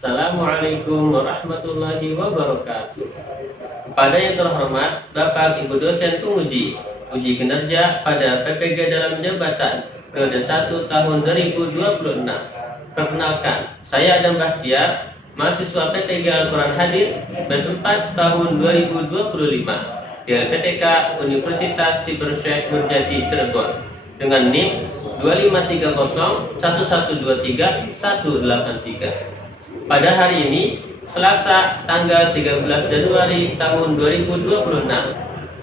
Assalamualaikum warahmatullahi wabarakatuh. Kepada yang terhormat Bapak Ibu dosen penguji uji kinerja pada PPG dalam jabatan periode 1 tahun 2026. Perkenalkan, saya Adam Bahtiar, mahasiswa PTG Al-Quran Hadis batch 4 tahun 2025 di LPTK Universitas Siber Syekh Nurjati Cirebon dengan NIM 25301123 183. Pada hari ini, Selasa tanggal 13 Januari tahun 2026,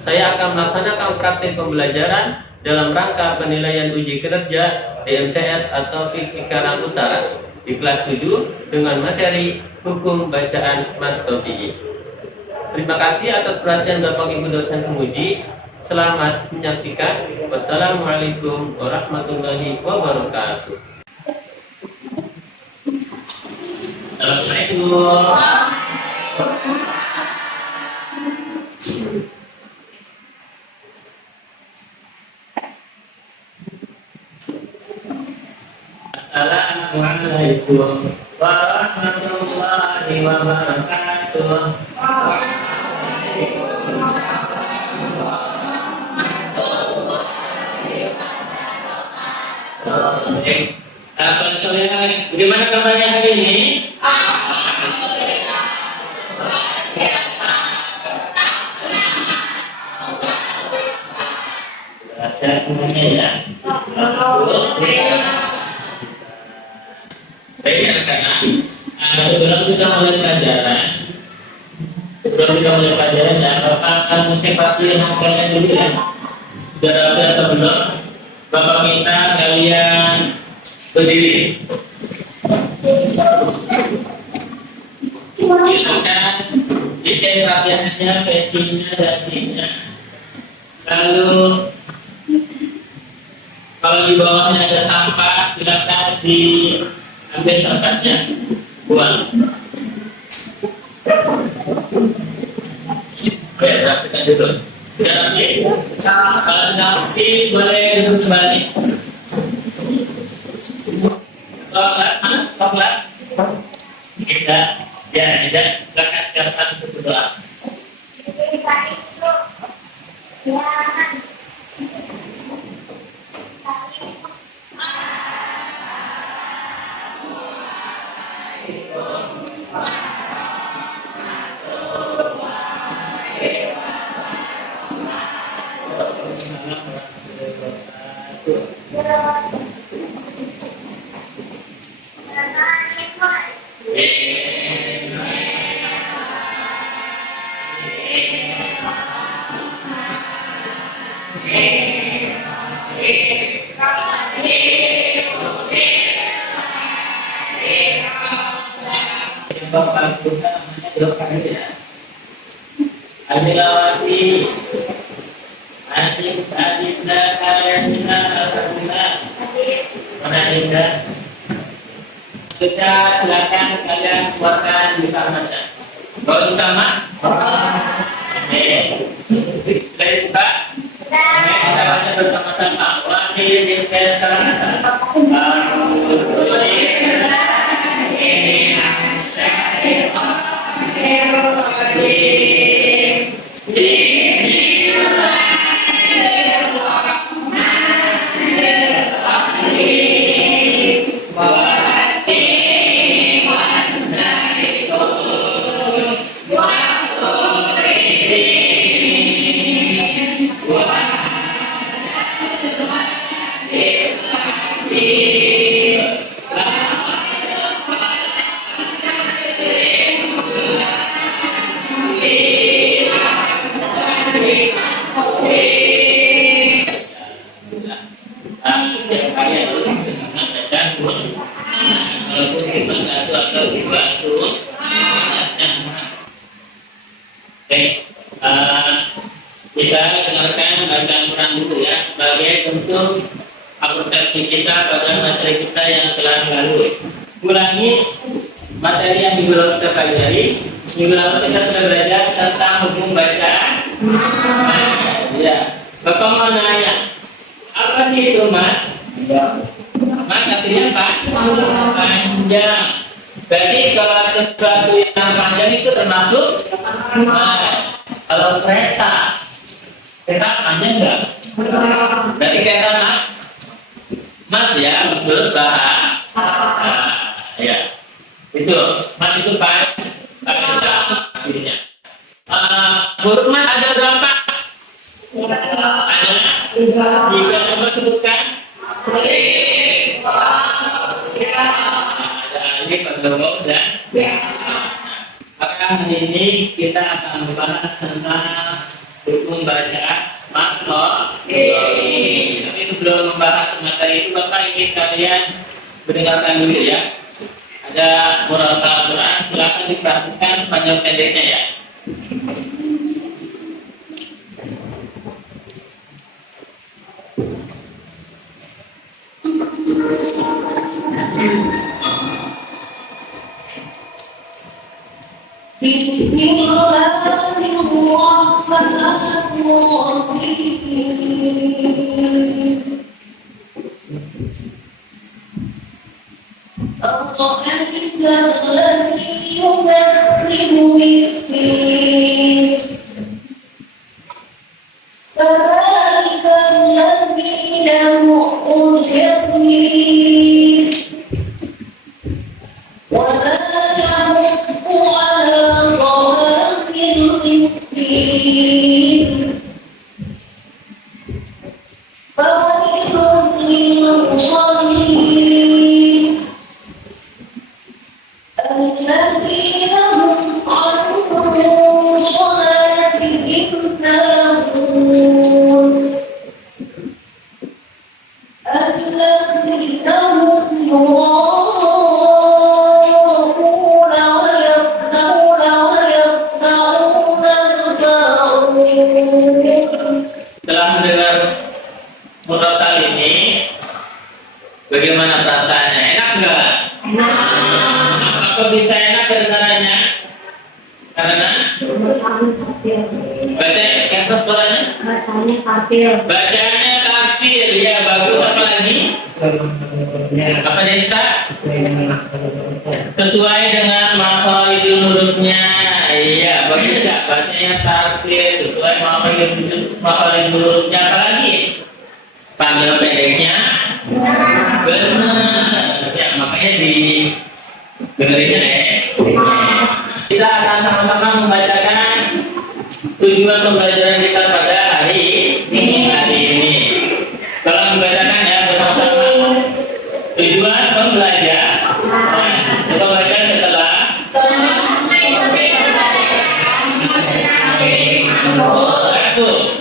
saya akan melaksanakan praktik pembelajaran dalam rangka penilaian uji kinerja di MTS atau FIK Cikarang Utara di kelas 7 dengan materi Hukum Bacaan Mat Tabi'i. Terima kasih atas perhatian Bapak Ibu dosen penguji. Selamat menyaksikan. Wassalamualaikum warahmatullahi wabarakatuh. Assalamualaikum. Assalamualaikum warahmatullahi wabarakatuh. Bagaimana kabarnya hari ini? Sehat semuanya ya. Baik anak-anak, sebelum kita mulai pelajaran, Bapak akan mengecek yang kalian dulu ya. Sudah rapi atau belum? Bapak minta kalian berdiri. Silakan dicek pakaiannya, pecinya, dasinya. Lalu kalau di bawahnya ada sampah, silakan diambil tempatnya, buang. Oke, rapikan dulu. Sudah rapi? Kalau rapi boleh duduk kembali. Tolak. Kita tidak silakan siapkan untuk doa. Adilawati Adinda Karyanina Alhamdulillah. Mana Adinda? Kita silakan kalian keluarkan di kamarnya. Bawa utama. Oke. Sudah dibuka? Kita baca bersama-sama. Wahid yang saya terangkan. Kita dengarkan bacaan Quran dulu ya, sebagai bentuk apresiasi kita pada materi kita yang telah lalu. Ulangi materi yang minggu lalu kita pelajari. Minggu lalu kita sudah belajar tentang hukum bacaan. Ya, Bapak mau nanya, apa sih itu mat? Mat artinya apa? Panjang. Jadi kalau sesuatu yang panjang itu termasuk kalau kereta panjang enggak? Dari kereta mat ya, betul bahasa. Ya, itu mat itu panjang. Huruf mat ada berapa? Ada tiga. Coba sebutkan. Ini penggolong dan maka hari ini kita akan membahas tentang hukum baca makro. Tapi sebelum membahas materi itu, Bapak ingin kalian mendengarkan dulu ya. Ada mural Al-Quran, silakan diperhatikan panjang pendeknya ya. Setelah mendengar murotal ini, bagaimana perasaannya? Enak nggak? Apa bisa enak caranya? Karena bacanya kafir, ya bagus. Apa lagi? Apa Desta? Sesuai dengan makhluk hurufnya. Iya, bagus ya. Bacanya kafir, sesuai makhluk hurufnya. Apa lagi? Panggil pendeknya benar. Ya, makanya di dengerinnya ya. Kita akan sama-sama membacakan tujuan pembelajaran kita pada hari ini. Kalau membacakan ya bersama-sama. Tujuan pembelajaran. Coba baca setelah. Satu.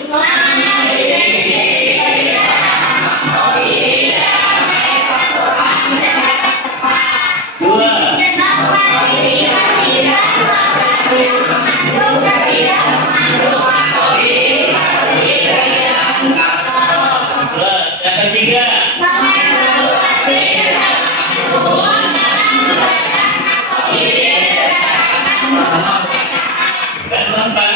Dua. Yang ketiga. Dan keempat.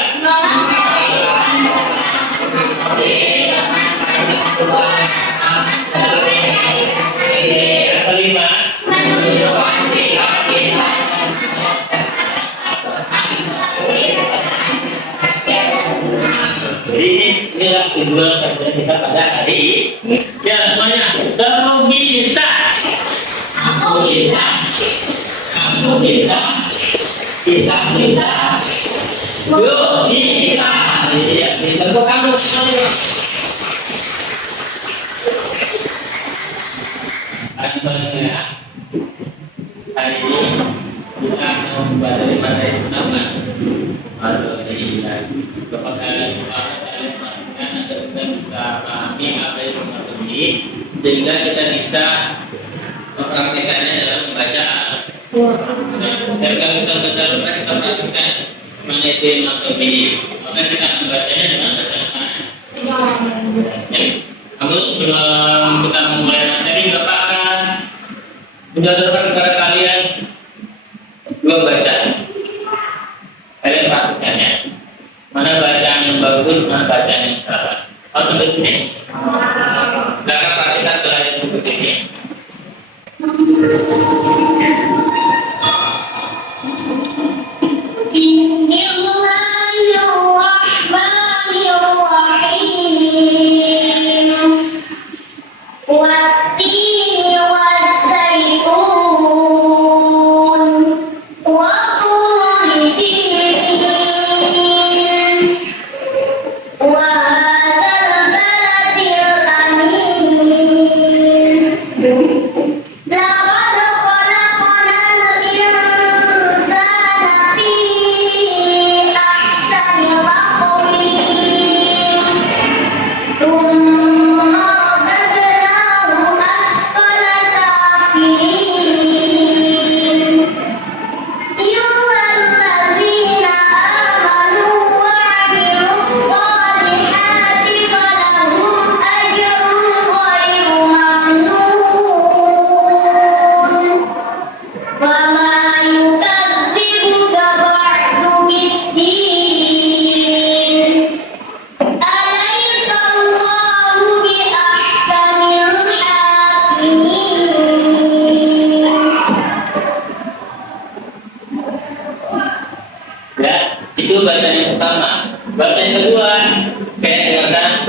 Yang kelima. Jadi inilah tujuan kajian kita pada hari ini. Ya semuanya, kamu bisa, aku bisa, kamu bisa, kita bisa, yuk bisa. Ya, bentuk kamu semua. Hari ini kita mau membaca materi pertama. Sehingga kita bisa mempraktikannya dalam membaca. Dan kalau kita baca lepas kita praktikan mana itu yang lebih, maka kita membacanya dengan bacaan. Kamu sebelum kita memulai materi, Bapak akan menjadwalkan kepada kalian dua bacaan. Kalian praktikannya. Mana bacaan yang bagus, mana bacaan yang salah. Kalau begini, silakan praktikan setelah itu begini.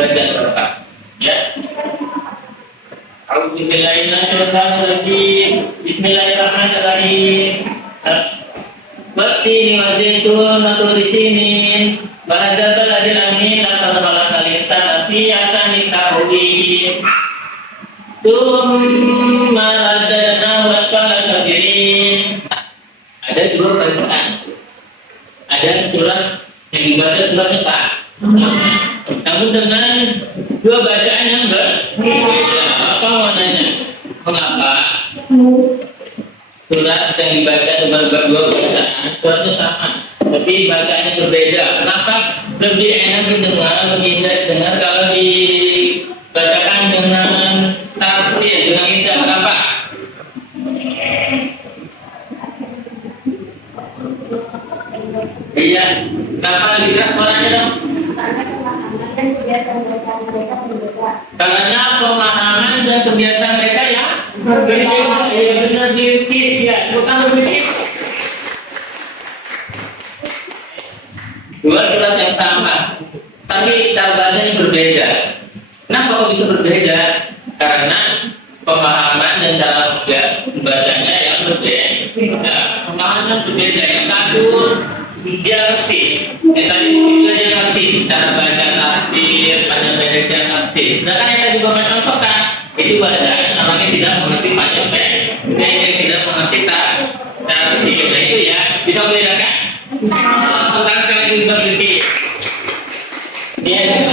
baca berapa? Ya. Bismillahirrahmanirrahim. Bismillahirrahmanirrahim. Berarti wajibun atau di sini bahasa belajar amin atau kepala kalita tapi akan diketahui. Maradana waspada kabirin. Ada dua bacaan. Ada surat yang dibaca surat Nisa. Namun dengan dua bacaan yang berbeda. Apa maknanya? Mengapa? Surat yang dibaca dengan dua bacaan suratnya sama, tapi bacaannya berbeda. Kenapa lebih enak didengar, lebih indah didengar kalau dibacakan dengan tartil, dengan indah? Kenapa? Iya, kenapa tidak suaranya dong? Karena pemahaman dan kebiasaan mereka ya berbeda. Ya benar dikit ya, bukan lebih. Dua surat yang sama, tapi tabahannya berbeda. Kenapa kok bisa berbeda? Karena pemahaman dan cara bacanya yang berbeda. Pemahaman berbeda. Yang satu dia ngerti, yang tadi dia ngerti cara baca takdir, panjang pendek dia ngerti. Sedangkan yang tadi baca contohkan itu baca namanya tidak mengerti panjang pendek, dia tidak mengerti cara berpikir. Nah itu ya bisa membedakan. Bukan sekali juga berpikir. Dia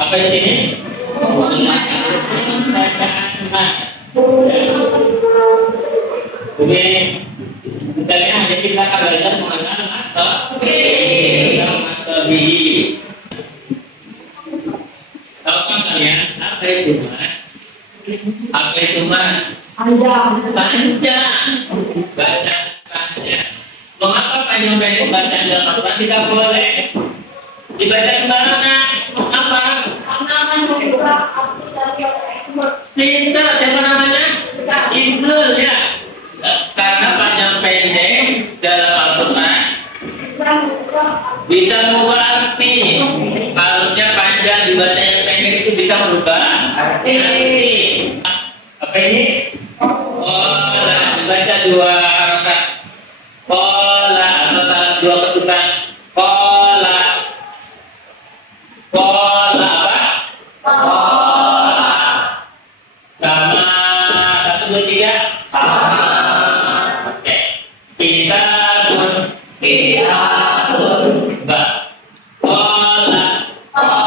apa ini? Jadi misalnya ada kita belajar mengenal atau biji. Tahu kan kalian apa itu mas? Apa itu mas? Panjang. Baca panjang. Mengapa panjang pendek bacaan dalam Al-Quran tidak boleh dibaca sembarangan? Apa? Pintar, siapa namanya? Ibnul ya. Karena panjang pendek dalam Al-Quran bisa mengubah arti. Harusnya panjang dibaca yang pendek itu bisa merubah arti. Apa ini? Dibaca dua harokat. Kola atau dua ketukan. Kola apa? Sama 1, 2, 3 sama. Oke. Kita ba. Kola sama.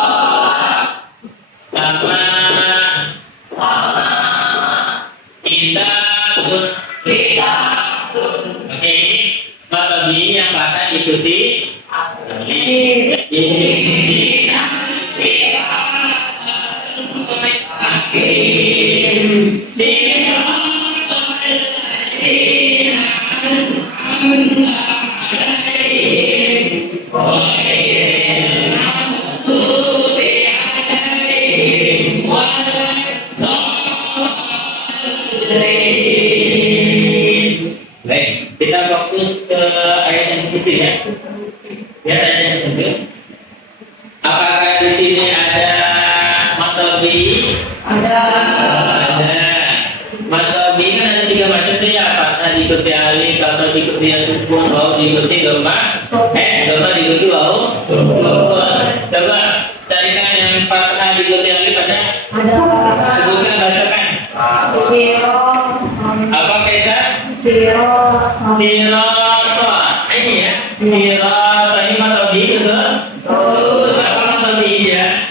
Kita oke, ini mata B yang akan ikuti baik, kita fokus ke ayat yang ketiga ya. Ya, ayat yang ketiga. Apakah di sini ada matobi? Ada. Matobi kan ada 3 macam tuh ya. Apakah diikuti alif, kalau diikuti yang sukun, waw diikuti domba, domba diikuti waw. Coba carikan yang apakah diikuti alif ada? Ada. Bukan bacakan. Apa beda? Sirot ini ya. Sirot ini matobi betul? Apa matobi ya?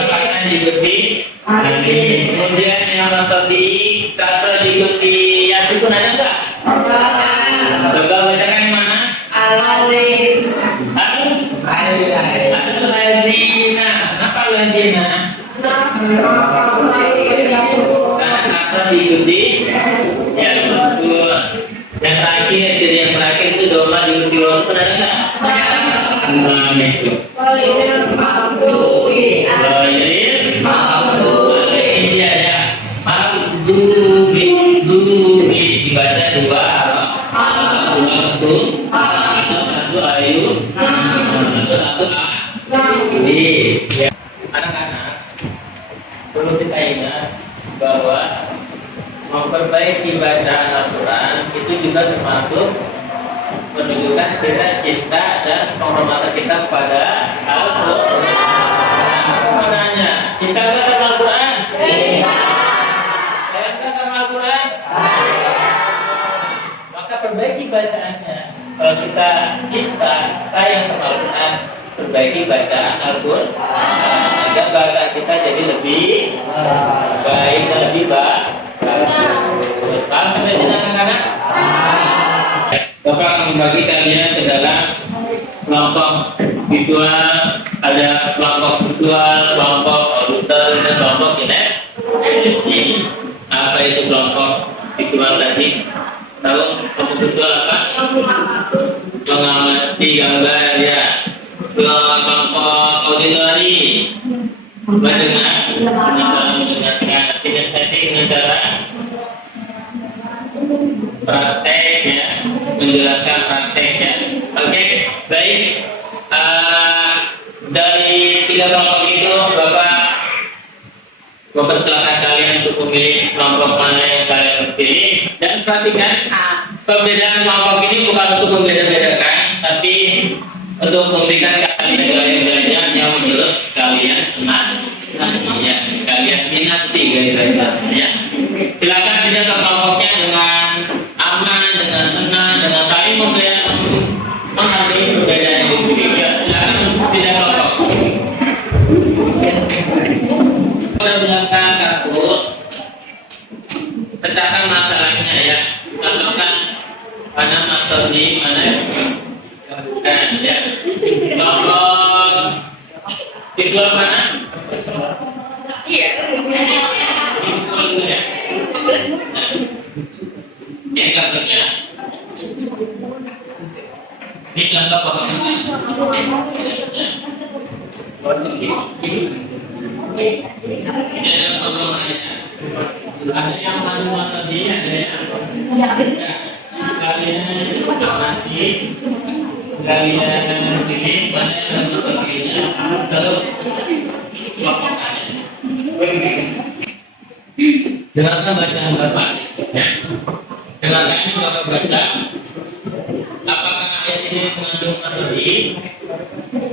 Apakah diikuti? Kemudian yang matobi kata diikuti yang sukun ada enggak? Coba bacakan yang mana? Al-Lazina. Apa Lazina? Kata diikuti yang kedua. Yang terakhir, jadi yang terakhir itu domba diikuti waw itu ada enggak? Nah itu. Dibaca 2 Bayu. Satu A. Jadi ya, anak-anak perlu kita ingat bahwa memperbaiki bacaan Al-Quran itu juga termasuk menunjukkan kita cinta dan penghormatan kita kepada Al-Quran. Aku nanya, cinta nggak sama Al-Quran? Sayang nggak sama Al-Quran? Maka perbaiki bacaannya. Kalau kita cinta, sayang sama Al-Quran, perbaiki bacaan Al-Quran agar bahasa kita jadi lebih baik dan lebih baik. Paham sampai sini anak-anak? Bapak akan membagi kalian ke dalam kelompok visual, ada kelompok visual, kelompok auditor, dan kelompok kinetik. Apa itu kelompok visual tadi? Tahu kelompok visual apa? Mengamati gambar ya. Kelompok auditori mendengarkan kinetik dengan cara praktek ya, menjelaskan prakteknya. Oke, baik. Dari tiga kelompok itu, Bapak mempersilahkan kalian untuk memilih kelompok mana yang kalian pilih. Dan perhatikan, perbedaan kelompok ini bukan untuk membeda-bedakan, tapi untuk memberikan kalian belajar yang menurut kalian senang. Ya, kalian minat tiga ya. Silakan tidak ke kelompoknya dengan aman, dengan tenang, dengan saling menghargai perbedaan yang berbeda. Silakan tidak kelompok. Kita menyiapkan kartu, pecahkan masalahnya ya. Tambahkan mana materi mana ya. Kelompok kedua mana? Iya. Ini kartunya. Ini contoh pokoknya. Ada yang manual tadi, ada yang kalian amati, kalian pilih mana yang terbaiknya, lalu kelompoknya. Dengarkan bacaan Bapak. Dengarkan ini Bapak baca. Apakah ayat ini mengandung materi?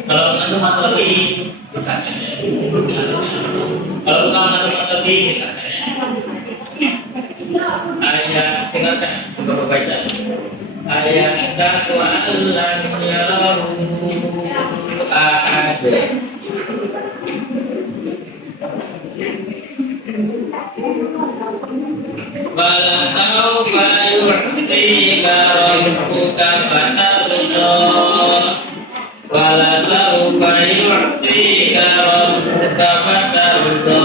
Kalau mengandung materi, kita tanya. Kalau bukan mengandung materi, kita tanya. Ayat dengarkan Bapak baca. Ayat dakwa Allah yarahu ahad. Walau yu'tika rabbuka fatarda. Walau yu'tika rabbuka fatarda.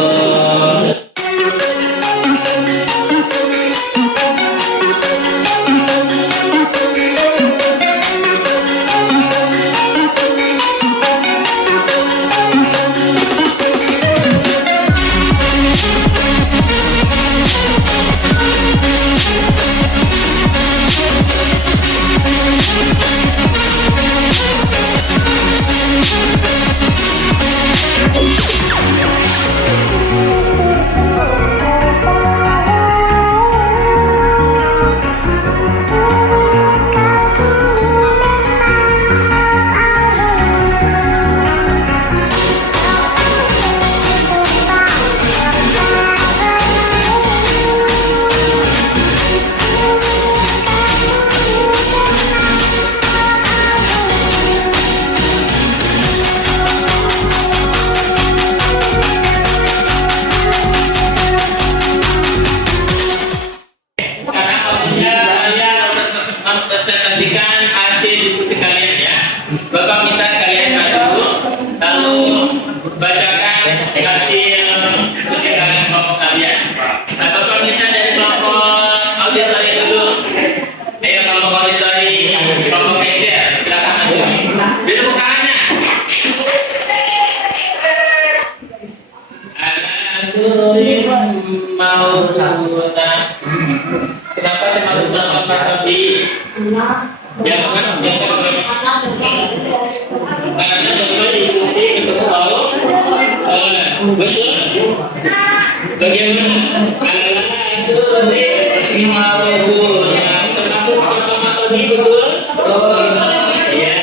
Bapak minta kalian maju, lalu bacakan hasil kalian kelompok kalian. Nah, Bapak minta dari kelompok auditori dulu. Ayo kelompok auditori, kelompok media, silakan maju. Di tepuk tangannya. Mau sambutan. Kenapa termasuk dalam tadi? Ya, bukan. Karena bapak diikuti ketemu bau. Betul? Bagaimana? Itu lebih mau yang termasuk atau betul? Ya.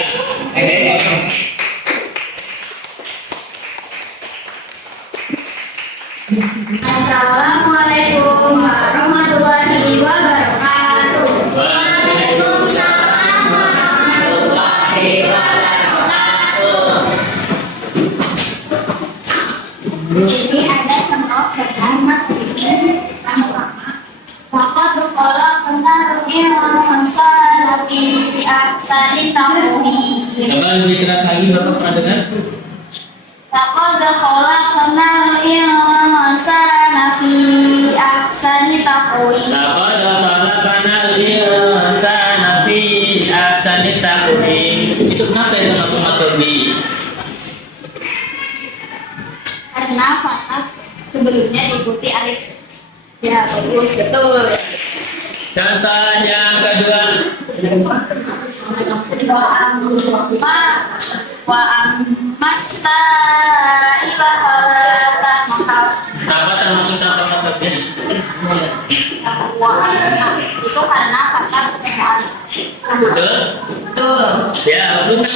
Assalamualaikum warahmatullahi wabarakatuh. Waalaikumsalam warahmatullahi wabarakatuh. Di sini ada semua kalimat ini pertama. Fakat berkolak tentang ilmu salafi aksani tahuni. Coba lebih keras lagi bapak pernah dengar? Fakat berkolak tentang ilmu salafi aksani tahuni. Laqad khalaqnal insana fi ahsani taqwim. Itu kenapa itu langsung atau di? Karena fakat sebelumnya diikuti alif. Ya bagus, betul. Contoh yang kedua. Wa ammasta ila halata mahal. Apa termasuk contoh-contohnya? Itu karena kata pertemuan. Betul? Betul. Ya, betul.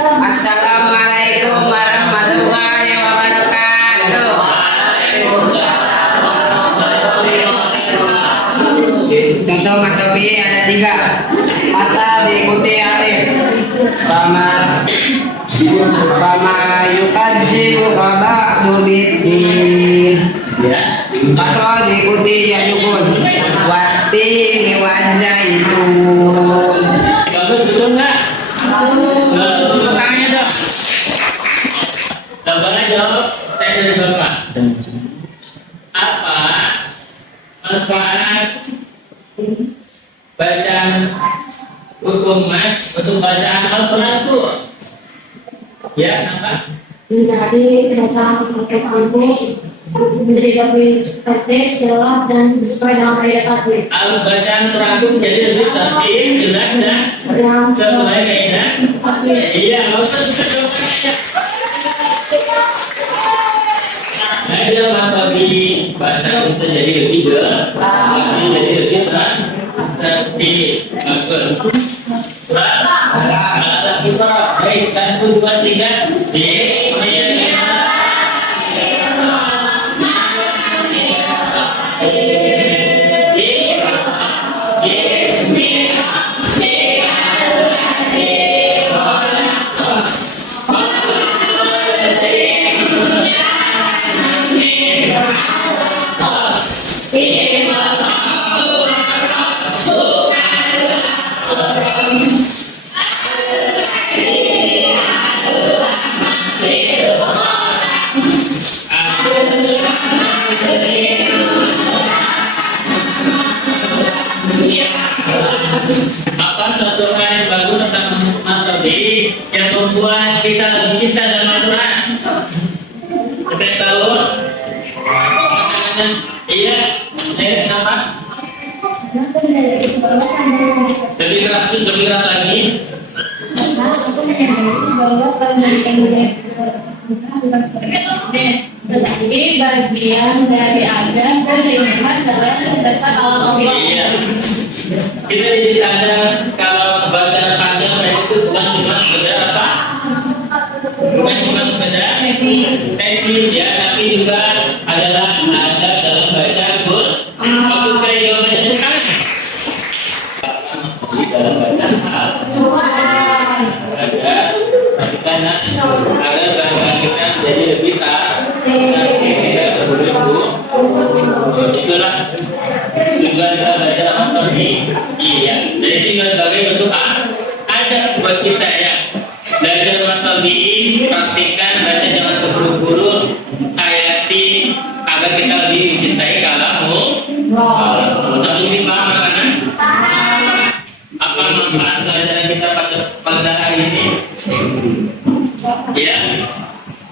Assalamualaikum warahmatullahi wabarakatuh. Contoh matobi ada 3. Kata diikuti alif. Sama yukadzibu ba'du biddin. Ya. Kata diikuti ya yukun. Wati wajaitun. Bagus, betul nggak? Tepuk tangannya dong. Coba jawab saya dari bapak. Apa manfaat bacaan hukuman untuk bacaan Al-Quran itu? Ya, kenapa? Menjadi bacaan kampus menjadi lebih tertib, jelas dan sesuai dengan kaidah tajwid. Al bacaan Al-Quran itu jadi lebih tertib, jelas dan sesuai kaidah. Iya, nggak usah susah-susah. Nah, dia bagi bacaan itu jadi lebih jelas, jadi lebih tertib. Bagus. Ada kita baik dan 2 3 di apa suatu hal yang bagus tentang materi yang membuat kita lebih cinta dalam Al-Quran? Kita tahu? Iya, kenapa? Lebih keras lagi. Karena aku menyadari bahwa pendidikan tetapi bagian dari azan dan nikmat adalah membaca Allah. Iya. Kita jadi sadar kalau baca panjang itu bukan cuma sekedar apa? Bukan cuma sekedar teknis ya, tapi juga adalah adab dalam baca Al-Quran. Bagus sekali jawabannya bukan? Dalam bacaan agar bahasa kita menjadi lebih tidak berburu. Itulah tujuan kita belajar materi. Iya, jadi tinggal sebagai bentuk ada buat kita ya. Belajar materi, praktikan, baca jangan terburu-buru, hayati agar kita lebih mencintai kalammu. Tapi ini paham kan? Apa manfaat pelajaran kita pada hari ini? Ya,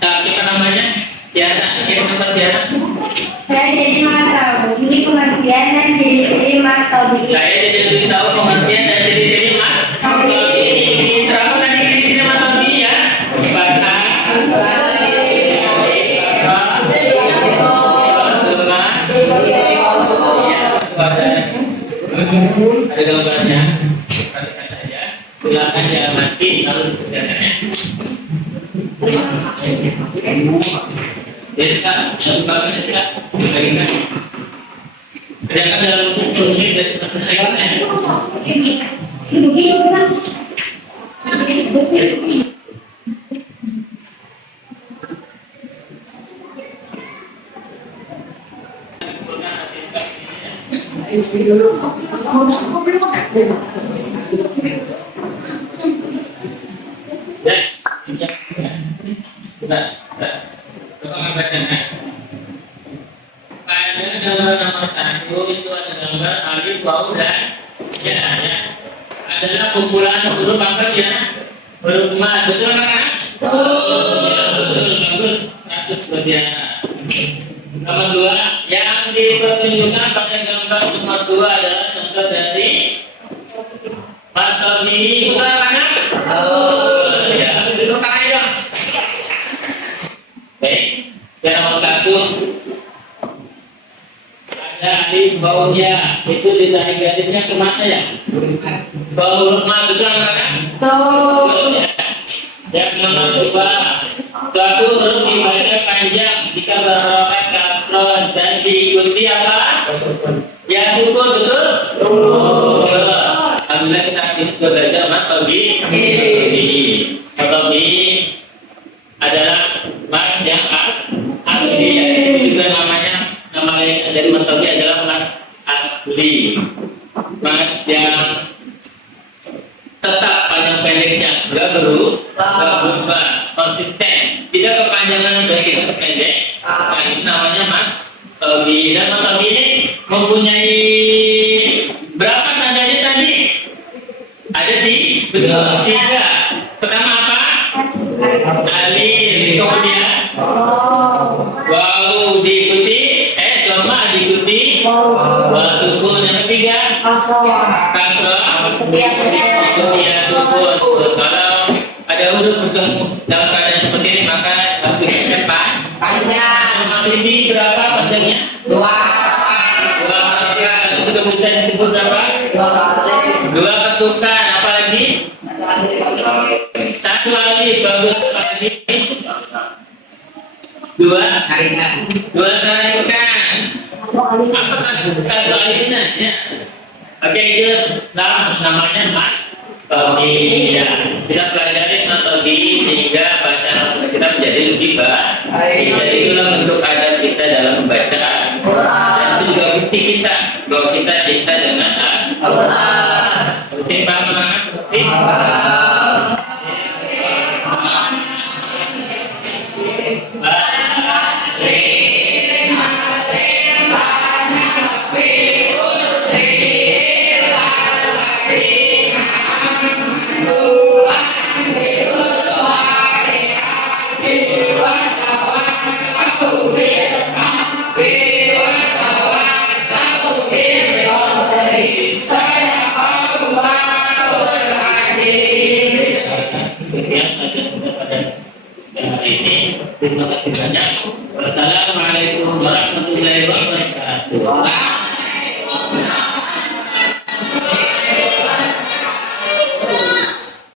tapi apa namanya? Tiara, kita Tiara. Saya jadi mengetahui ini pengertian dan ciri-ciri materi. Saya jadi lebih tahu pengertian dan ciri-ciri materi. Ada gambarnya. Perhatikan saja. Silakan diamati lalu dikerjakannya. Jadi Kak, satu gambarnya Kak, dibagikan. Kerjakan dalam waktu 10 menit dari pertanyaan. Pada gambar nomor 1 itu ada gambar alif, waw, dan ya. Adalah kumpulan huruf apa ya? Huruf mad, betul kan? Ya, betul, bagus. Satu sebagian. Nomor 2, yang dipertunjukkan pada gambar nomor 2 adalah contoh dari mata mini, bukan kan? Ya, duduk tangan dong. Baik, yang nomor 1 ada alif baunya, itu ditarik garisnya ke mana ya? Bau huruf mad, betul kan? Betul. Yang nomor 2, suatu huruf dibaca panjang jika berharokat kasroh dan diikuti apa? Ya, sukun, betul? Alhamdulillah kita belajar matobi. Matobi adalah mat yang asli, itu juga namanya, nama lain dari matobi adalah mat asli. Mat yang tetap panjang pendeknya, enggak berubah, konsisten, tidak kepanjangan dari kita pendek. Nah, ini namanya matobi. Dan matobi ini mempunyai berapa nadanya tadi? Ada betul, 3. Pertama apa? Alif, kemudian waw diikuti, dhamma diikuti, sukun yang ketiga, kasrah, kemudian sukun. Kalau ada huruf bertemu dalam keadaan seperti ini maka harus cepat. Panjang. Ini berapa panjangnya? 2. Sudah bisa disebut berapa? 2 ketukan. Apalagi? 1 alif, bagus. Apalagi? 2 tarikan. 2 tarikan. Apa kan? 1 alifnya? Ya. Oke, itu namanya matobi. Ya. Kita pelajari matobi sehingga bacaan kita menjadi lebih baik. Jadi itulah bentuk adab kita dalam membaca. Dan itu juga bukti kita bahwa kita cinta dengan Allah. Bukti mana? Bukti. Terima kasih banyak. Wassalamualaikum warahmatullahi wabarakatuh.